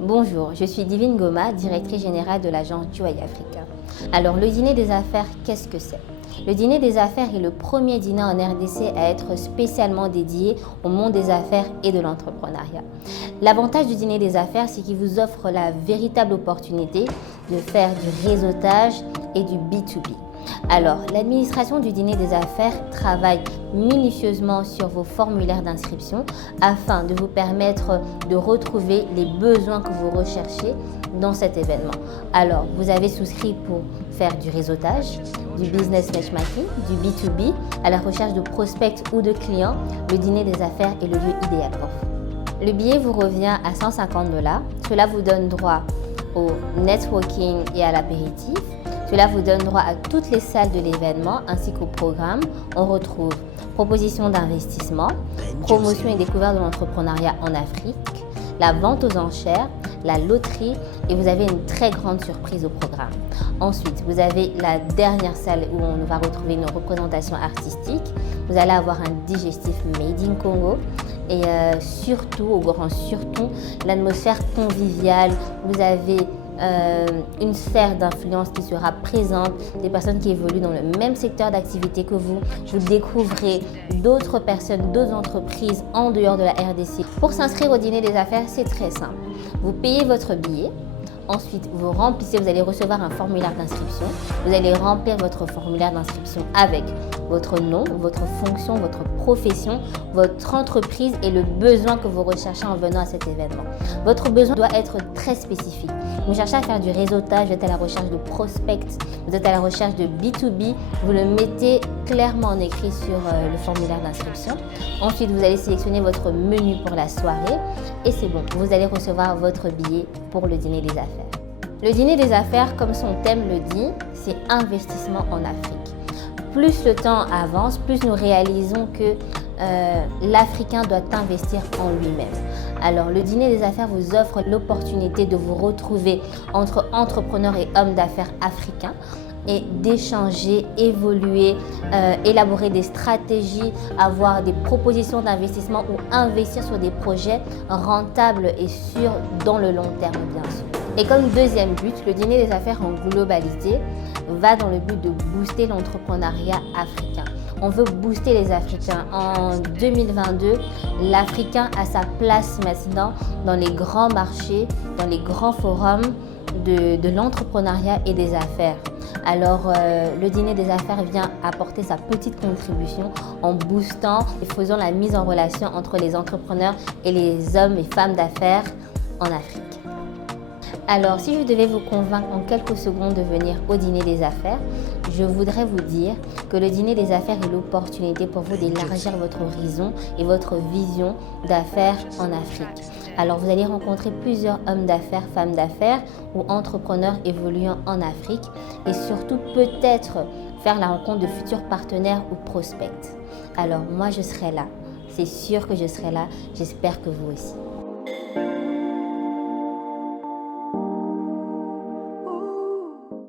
Bonjour, je suis Divine Goma, directrice générale de l'agence Joy Africa. Alors, le dîner des affaires, qu'est-ce que c'est? Le dîner des affaires est le premier dîner en RDC à être spécialement dédié au monde des affaires et de l'entrepreneuriat. L'avantage du dîner des affaires, c'est qu'il vous offre la véritable opportunité de faire du réseautage et du B2B. Alors, l'administration du dîner des affaires travaille minutieusement sur vos formulaires d'inscription afin de vous permettre de retrouver les besoins que vous recherchez dans cet événement. Alors, vous avez souscrit pour faire du réseautage, du business matchmaking, du B2B, à la recherche de prospects ou de clients. Le dîner des affaires est le lieu idéal pour vous. Le billet vous revient à 150 $. Cela vous donne droit au networking et à l'apéritif. Cela vous donne droit à toutes les salles de l'événement ainsi qu'au programme. On retrouve propositions d'investissement, promotion et découverte de l'entrepreneuriat en Afrique, la vente aux enchères, la loterie et vous avez une très grande surprise au programme. Ensuite, vous avez la dernière salle où on va retrouver une représentation artistique. Vous allez avoir un digestif Made in Congo et surtout, au grand surtout, l'atmosphère conviviale. Vous avez une sphère d'influence qui sera présente, des personnes qui évoluent dans le même secteur d'activité que vous. Vous découvrirez d'autres personnes, d'autres entreprises en dehors de la RDC. Pour s'inscrire au dîner des affaires, c'est très simple. Vous payez votre billet. Ensuite, vous remplissez, vous allez recevoir un formulaire d'inscription. Vous allez remplir votre formulaire d'inscription avec votre nom, votre fonction, votre profession, votre entreprise et le besoin que vous recherchez en venant à cet événement. Votre besoin doit être très spécifique. Vous cherchez à faire du réseautage, vous êtes à la recherche de prospects, vous êtes à la recherche de B2B, vous le mettez clairement en écrit sur le formulaire d'inscription. Ensuite, vous allez sélectionner votre menu pour la soirée et c'est bon, vous allez recevoir votre billet pour le dîner des affaires. Le dîner des affaires, comme son thème le dit, c'est investissement en Afrique. Plus le temps avance, plus nous réalisons que l'Africain doit investir en lui-même. Alors, le dîner des affaires vous offre l'opportunité de vous retrouver entre entrepreneurs et hommes d'affaires africains et d'échanger, évoluer, élaborer des stratégies, avoir des propositions d'investissement ou investir sur des projets rentables et sûrs dans le long terme, bien sûr. Et comme deuxième but, le dîner des affaires en globalité va dans le but de booster l'entrepreneuriat africain. On veut booster les Africains. En 2022, l'Africain a sa place maintenant dans les grands marchés, dans les grands forums de l'entrepreneuriat et des affaires. Alors, le dîner des affaires vient apporter sa petite contribution en boostant et faisant la mise en relation entre les entrepreneurs et les hommes et femmes d'affaires en Afrique. Alors, si je devais vous convaincre en quelques secondes de venir au dîner des affaires, je voudrais vous dire que le dîner des affaires est l'opportunité pour vous d'élargir votre horizon et votre vision d'affaires en Afrique. Alors, vous allez rencontrer plusieurs hommes d'affaires, femmes d'affaires ou entrepreneurs évoluant en Afrique et surtout peut-être faire la rencontre de futurs partenaires ou prospects. Alors, moi, je serai là. C'est sûr que je serai là. J'espère que vous aussi.